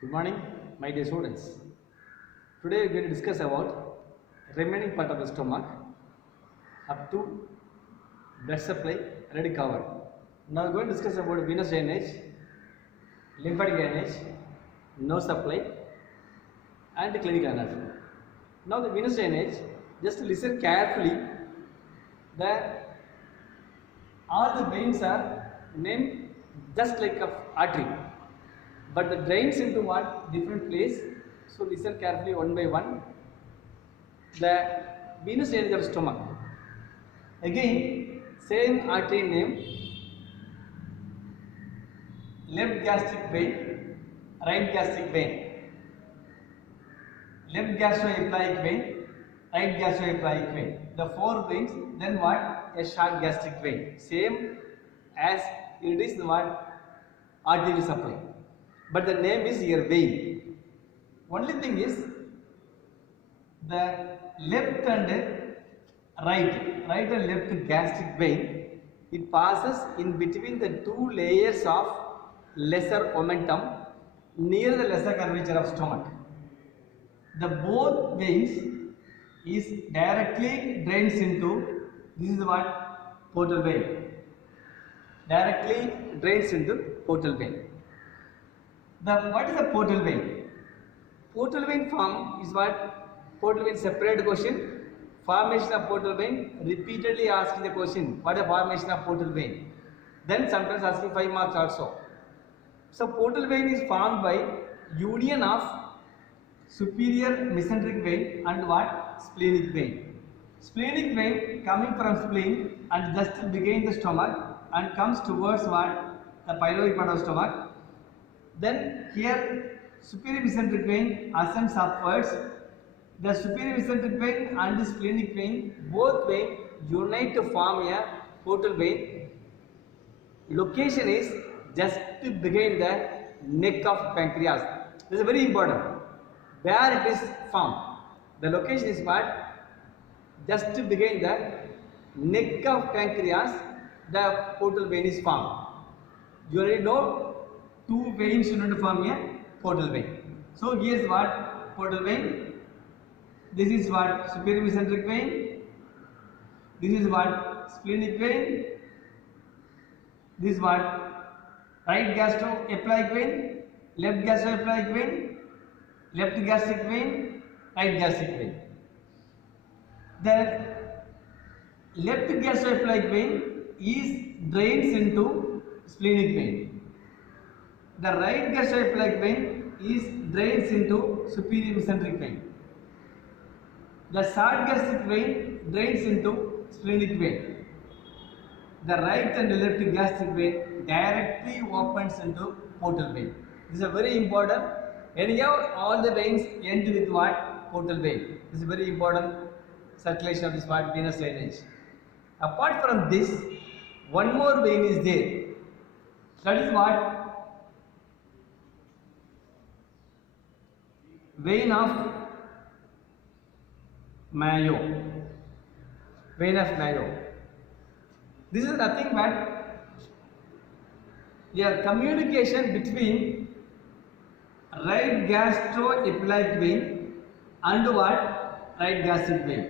Good morning, my dear students. Today we are going to discuss about remaining part of the stomach up to blood supply already covered. Now we are going to discuss about venous drainage, lymphatic drainage, nerve supply and clinical anatomy. Now the venous drainage, just listen carefully that all the veins are named just like a artery, but the drains into what different place. So listen carefully one by one. The venous drainage of stomach, again same artery name, left gastric vein, right gastric vein, left gastroepiphytic vein, right gastroepiphytic vein, the four veins. Then what? A short gastric vein, same as it is what arterial supply, but the name is here vein. Only thing is the left and right and left gastric vein, it passes in between the two layers of lesser omentum near the lesser curvature of stomach. The both veins is directly drains into, this is what, portal vein, directly drains into portal vein. What is the portal vein? Portal vein form is what? Portal vein separate question. Formation of portal vein, repeatedly asking the question, what is the formation of portal vein? Then sometimes asking 5 marks also. So portal vein is formed by union of superior mesenteric vein and what? Splenic vein. Splenic vein coming from spleen and just begin the stomach and comes towards what? The pyloric part of stomach. Then here superior mesenteric vein ascends upwards. The superior mesenteric vein and the splenic vein, both veins unite to form a portal vein. Location is just behind the neck of pancreas. This is very important. Where it is formed, the location is what? Just behind the neck of pancreas, the portal vein is formed. You already know two veins unit to form a portal vein. So here is what? Portal vein. This is what? Superior mesenteric vein. This is what? Splenic vein. This is what? Right gastroepiphytic vein, left gastroepiphytic vein, left gastric vein, right gastric vein. The left gastroepiphytic vein is drains into splenic vein. The right gastroepiphytic vein is drains into superior mesenteric vein. The short gastric vein drains into splenic vein. The right and the left gastric vein directly opens into portal vein. This is a very important. Anyhow, all the veins end with what? Portal vein. This is very important circulation of this what? Venous drainage. Apart from this, one more vein is there. That is what? Vein of Mayo. Vein of Mayo. This is nothing but a communication between right gastroepiphytic vein and what? Right gastric vein.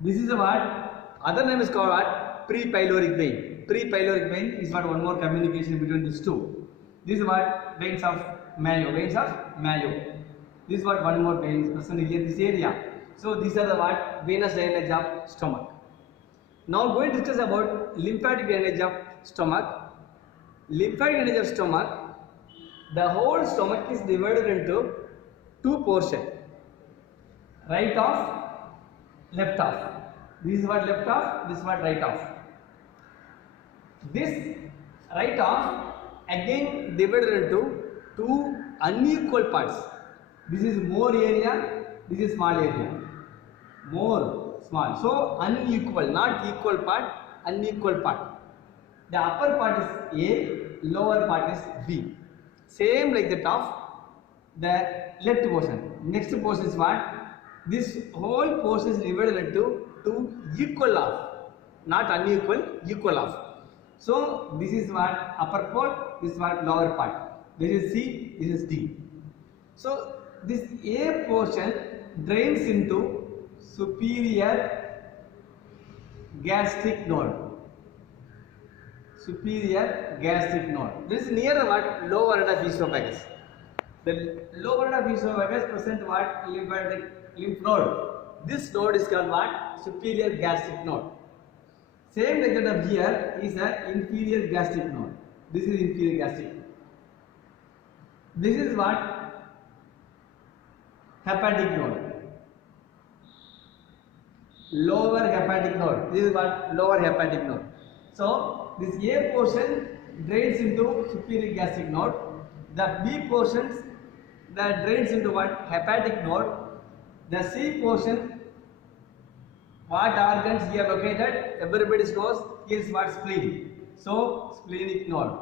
This is what? Other name is called what? Pre-pyloric vein. Pre-pyloric vein is what? One more communication between these two. This is what? Veins of Mayo. Veins of Mayo. This is what? One more vein is present here in this area. So these are the what? Venous drainage of stomach. Now going to discuss about lymphatic drainage of stomach. Lymphatic drainage of stomach, the whole stomach is divided into two portions, right half, left half. This is what left half, this is what right half. This right half again divided into two unequal parts. This is more area, this is small area. More small. So unequal, not equal part, unequal part. The upper part is A, lower part is B. Same like the top, the left portion. Next portion is what? This whole portion is divided into two equal half, not unequal, equal half. So this is what? Upper part, this is what lower part. This is C, this is D. So this A portion drains into superior gastric node. Superior gastric node. This is near what? Lower end of esophagus. The lower end of esophagus present what? Lymphatic lymph node. This node is called what? Superior gastric node. Same like that of here is a inferior gastric node. This is inferior gastric. This is what? Hepatic node. Lower hepatic node. This is what? Lower hepatic node. So this A portion drains into superior gastric node. The B portions that drains into what? Hepatic node. The C portion, what organs here located? Everybody knows. Here is what? Spleen. So splenic node.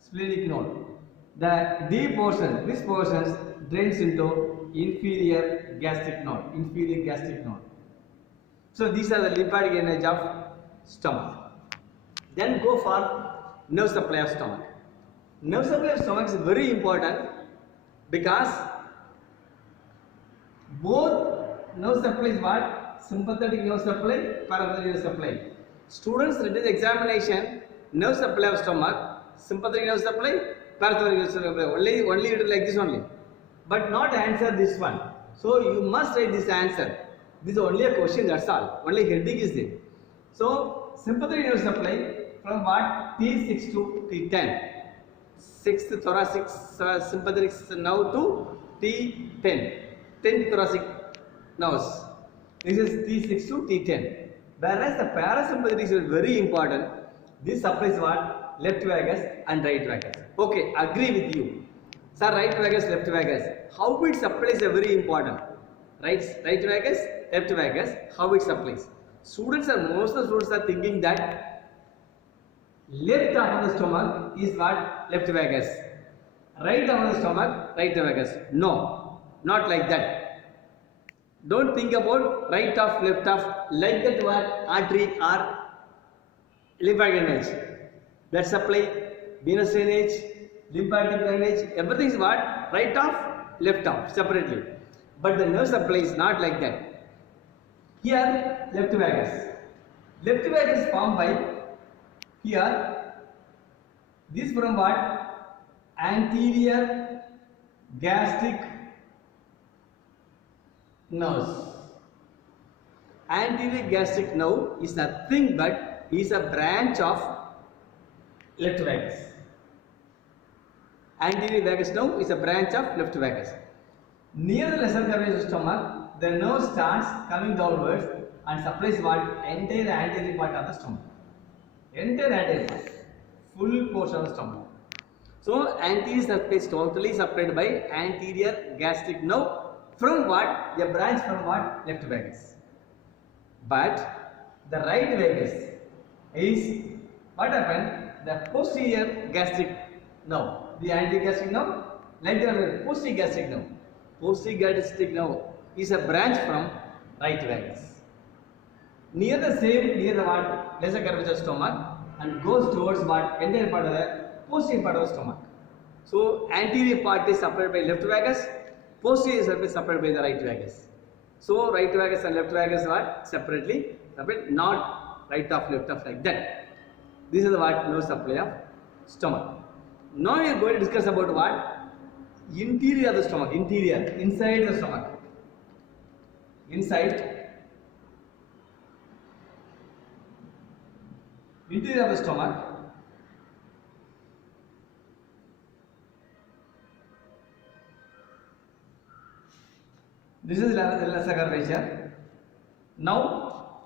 Splenic node. The D portion, this portion drains into inferior gastric node. Inferior gastric node. So these are the lymphatic drainage of stomach. Then go for nerve supply of stomach. Nerve supply of stomach is very important because both nerve supply is what? Sympathetic nerve supply, parasympathetic nerve supply. Students written examination, nerve supply of stomach, sympathetic nerve supply, parasympathetic nerve supply. Only written like this only. But not answer this one. So you must write this answer. This is only a question, that's all. Only heading is there. So sympathetic nerve supply from what? T6 to T10. 6th thoracic sympathetic nerve to T10. 10th thoracic nerves. This is T6 to T10. Whereas the parasympathetic is very important. This supplies what? Left vagus and right vagus. Okay, agree with you. Sir, right vagus, left vagus. How it supplies is very important. Right vagus, left vagus. How it supplies. Most of the students are thinking that left half of the stomach is what? Left vagus. Right half of the stomach, right vagus. No, not like that. Don't think about right half, left half, like that what? Artery or lymphatic drainage. Blood supply, venous drainage, lymphatic drainage, everything is what? Right half, left half, separately. But the nerve supply is not like that. Here, left vagus. Left vagus is formed by here. This from what? Anterior gastric nerves. Anterior gastric nerve is nothing but is a branch of left vagus. Anterior vagus nerve is a branch of left vagus. Near the lesser curvature of stomach, the nerve starts coming downwards and supplies what? Entire anterior part of the stomach. Entire anterior part. Full portion of the stomach. So anterior surface totally supplied by anterior gastric nerve from what? A branch from what? Left vagus. But the right vagus is what happened? The posterior gastric nerve. The anterior gastric nerve, like the posterior gastric nerve. Posterior gastric nerve is a branch from right vagus. Near the what? Lesser curvature stomach and goes towards what? Entire part of the posterior part of the stomach. So anterior part is supplied by left vagus, posterior surface supplied by the right vagus. So right vagus and left vagus are separately supplied, not right half, left half like that. This is what? Nerve supply of stomach. Now we are going to discuss about what? Interior of the stomach, interior, inside the stomach. Inside, interior of the stomach. This is lesser curvature. Now,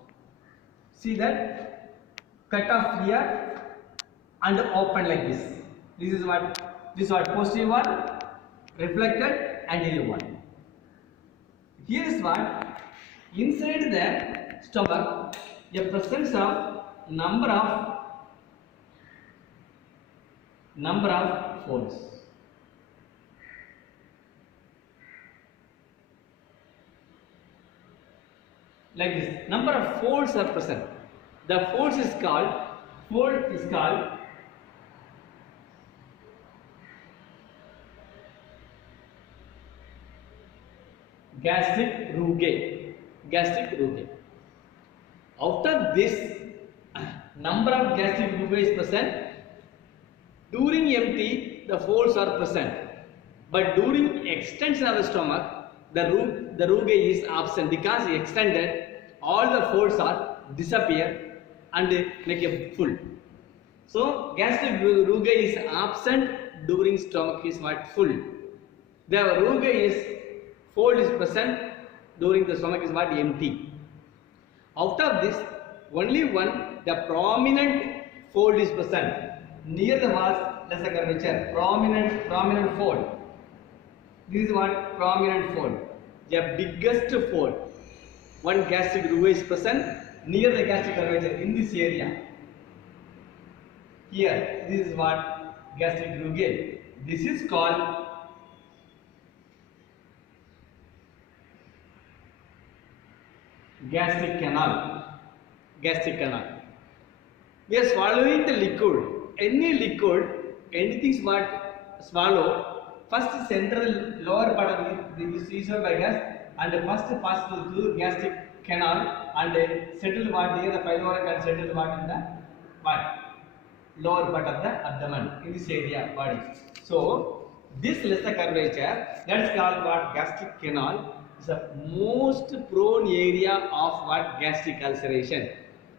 see that cut off here and open like this. This is what posterior one, reflected anterior one. Here is what? Inside the stomach, a presence of number of folds. Like this, number of folds are present. The fold is called gastric rugae. Gastric rugae. After this, number of gastric rugae is present. During empty, the folds are present. But during extension of the stomach, the rugae is absent because extended, all the folds are disappear and make a full. So gastric rugae is absent during stomach is what full. The rugae is fold is present during the stomach is what empty. Out of this, only one the prominent fold is present near the walls. Lesser curvature, prominent fold. This is what prominent fold. The biggest fold. One gastric rugae is present near the gastric curvature in this area. Here, this is what gastric rugae. This is called gastric canal. Gastric canal. We are swallowing the liquid. Any liquid, anything what swallow, first central lower part of the esophagus and first pass through gastric canal and settle what near the pyloric and settle what in the what lower part of the abdomen in this area body. So this lesser curvature, that's called what gastric canal, is the most prone area of what gastric ulceration,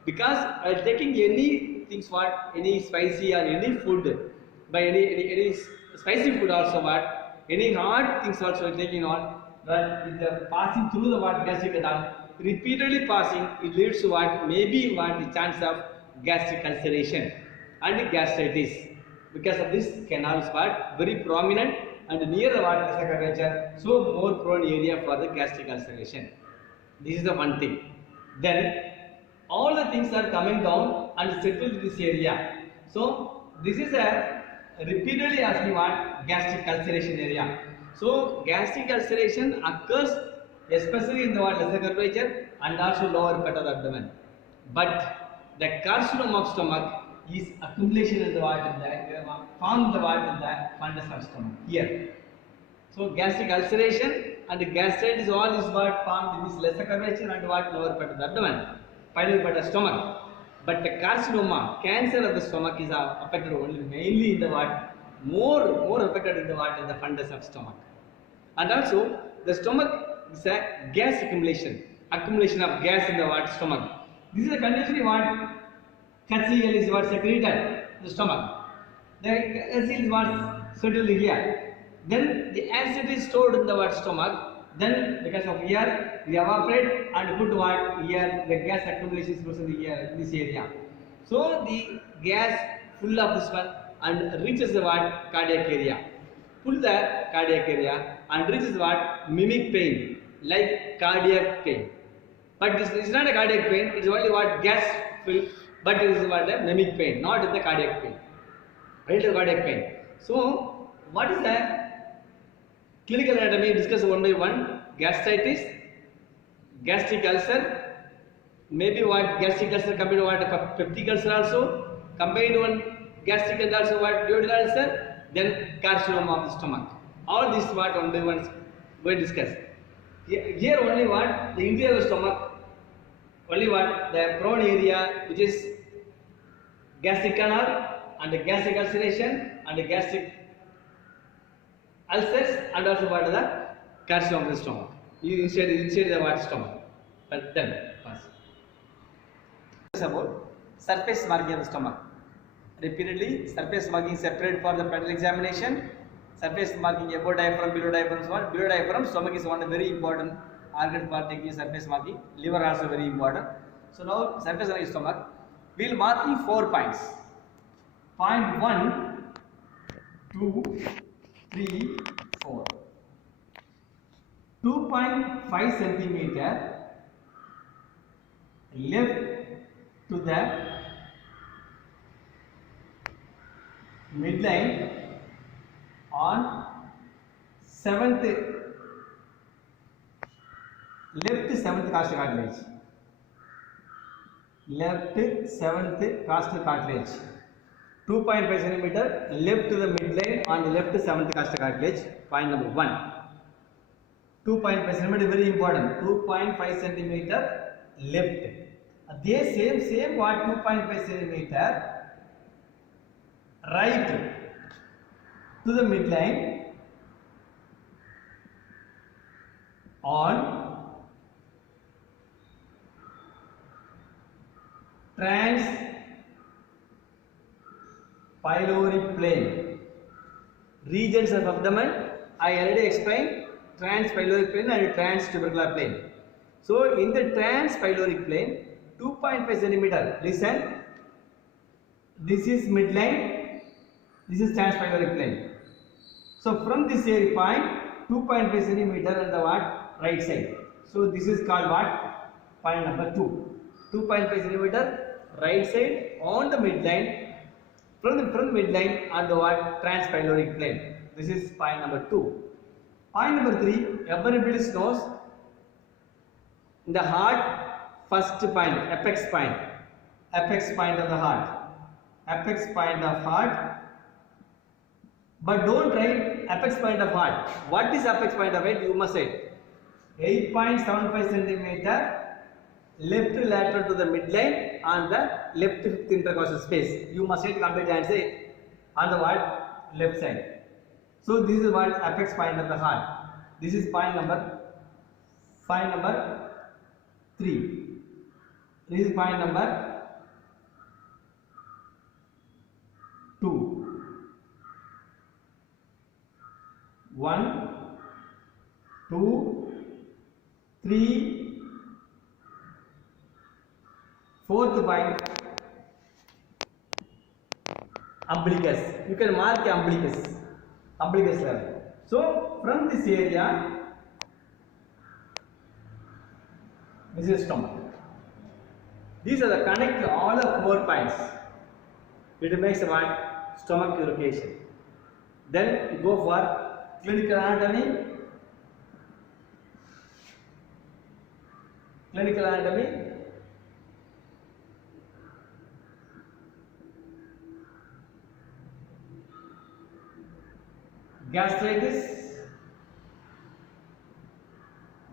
because taking any things what any spicy or any food by any spicy food also what any hard things also taking on, but with the passing through the what gastric canal, repeatedly passing, it leads to what maybe what the chance of gastric ulceration and gastritis, because of this canal is what very prominent and near the what lesser curvature, so more prone area for the gastric ulceration. This is the one thing. Then all the things are coming down and settled in this area. So this is a repeatedly asking what gastric ulceration area. So gastric ulceration occurs especially in the what lesser curvature and also lower part of the abdomen. But the carcinoma of stomach is accumulation in the what in the form the what in the fundus of stomach here. So gastric ulceration and gastritis all is what formed in this lesser curvature and what lower part of the abdomen, pyloric part of stomach. But the carcinoma, cancer of the stomach is affected only mainly in the what more affected in the what in the fundus of stomach. And also the stomach is a gas accumulation of gas in the what stomach. This is a condition what calcium is what secreted in the stomach. The calcium is what settled here. Then the acid is stored in the what stomach. Then because of here we evaporate and put what here the gas accumulation is present here in this area. So the gas full of this one and reaches the what cardiac area. Pull the cardiac area and reaches what mimic pain like cardiac pain. But this is not a cardiac pain, it is only what gas fill, but it is what a mimic pain, not the cardiac pain. Related cardiac pain. So what is the clinical anatomy? Discuss one by one. Gastritis, gastric ulcer, maybe what gastric ulcer combined to what peptic ulcer also, combined one gastric and also what duodenal ulcer, then carcinoma of the stomach. All this what one by one we discuss. Here only what the interior of the stomach, only what the prone area which is gastric canal and the gastric ulceration and the gastric ulcers and also what is the carcinoma of the stomach. You inside the what stomach. But then pass. About surface marking of the stomach. Repeatedly surface marking separate for the pedal examination. Surface marking above diaphragm, below diaphragm is what? Below diaphragm, stomach is one very important organ for taking surface marking. Liver also very important. So now surface of the stomach, we will marking 4 points. Point 1, 2, 3, 4. 2.5 centimeter left to the midline on 7th costal cartilage. Left 7th costal cartilage. 2.5 centimeter left to the midline on the left 7th costal cartilage. Point number 1. 2.5 centimeter, very important. 2.5 centimeter left. They same what 2.5 centimeter right to the midline on transpyloric plane. Regions of abdomen, I already explained transpyloric plane and transtubercular plane. So in the transpyloric plane, 2.5 centimeter, listen, this is midline, this is transpyloric plane. So from this area point, 2.5 centimeter on the what? Right side. So this is called what? Point number 2. 2.5 centimeter right side on the midline, from the midline on the what? Transpyloric plane. This is point number 2. Point number 3, everybody knows in the heart, first point, apex point of the heart, apex point of heart. But don't write apex point of heart. What is apex point of heart? You must say 8.75 centimeter left lateral to the midline on the left fifth intercostal space. You must say complete answer on the what? Left side. So this is what apex point of the heart. This is point number 3. This is point number 2. 1, 2, 3, 4th point, umbilicus. You can mark the umbilicus level. So from this area, this is stomach. These are the connect all the 4 points. It makes what? Stomach location. Then you go for clinical anatomy. Gastritis,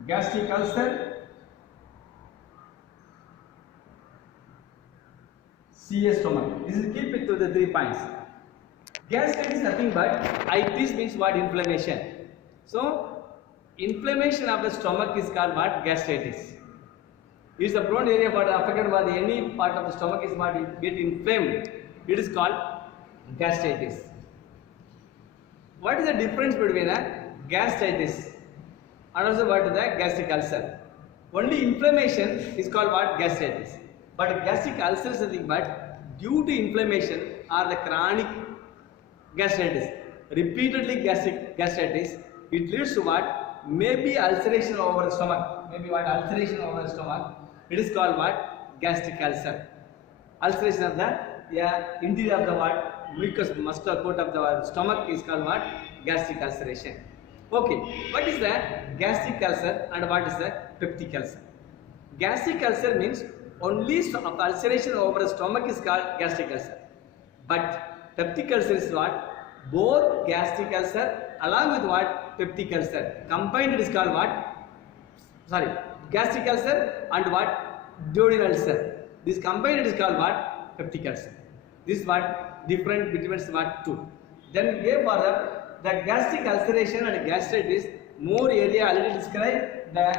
gastric ulcer, CS stomach. This is keep it to the 3 points. Gastritis is nothing but itis means what? Inflammation. So inflammation of the stomach is called what? Gastritis. It is the prone area for affected by any part of the stomach is what? Get inflamed. It is called gastritis. What is the difference between a gastritis and also what is the gastric ulcer? Only inflammation is called what? Gastritis. But gastric ulcer is nothing but due to inflammation or the chronic gastritis, repeatedly gastritis, it leads to what? Maybe ulceration over the stomach. Maybe what? Ulceration over the stomach. It is called what? Gastric ulcer. Ulceration of the interior of the what? Mucous muscular coat of the stomach is called what? Gastric ulceration. Okay, what is the gastric ulcer and what is the peptic ulcer? Gastric ulcer means only ulceration over the stomach is called gastric ulcer. But peptic ulcer is what? Both gastric ulcer along with what? Peptic ulcer. Combined it is called what? Sorry, gastric ulcer and what? Duodenal ulcer. This combined it is called what? Peptic ulcer. This is what? Different between what? 2. Then we for the gastric ulceration and gastritis, more area already described the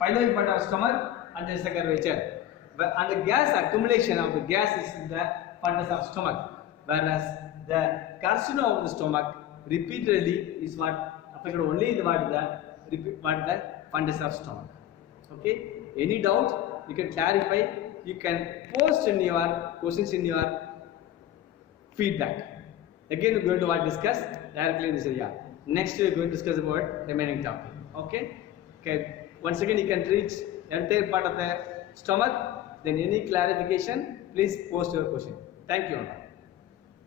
pyloric part of stomach and the curvature. And the gas accumulation of the gas is in the fundus of stomach, whereas the carcinoma of the stomach repeatedly is what affected only the what the fundus of stomach. Okay? Any doubt? You can clarify. You can post in your questions in your feedback. Again, we're going to what discuss directly in this area. Next, we're going to discuss about remaining topic. Okay? Okay. Once again, you can reach entire part of the stomach. Then any clarification, please post your question. Thank you.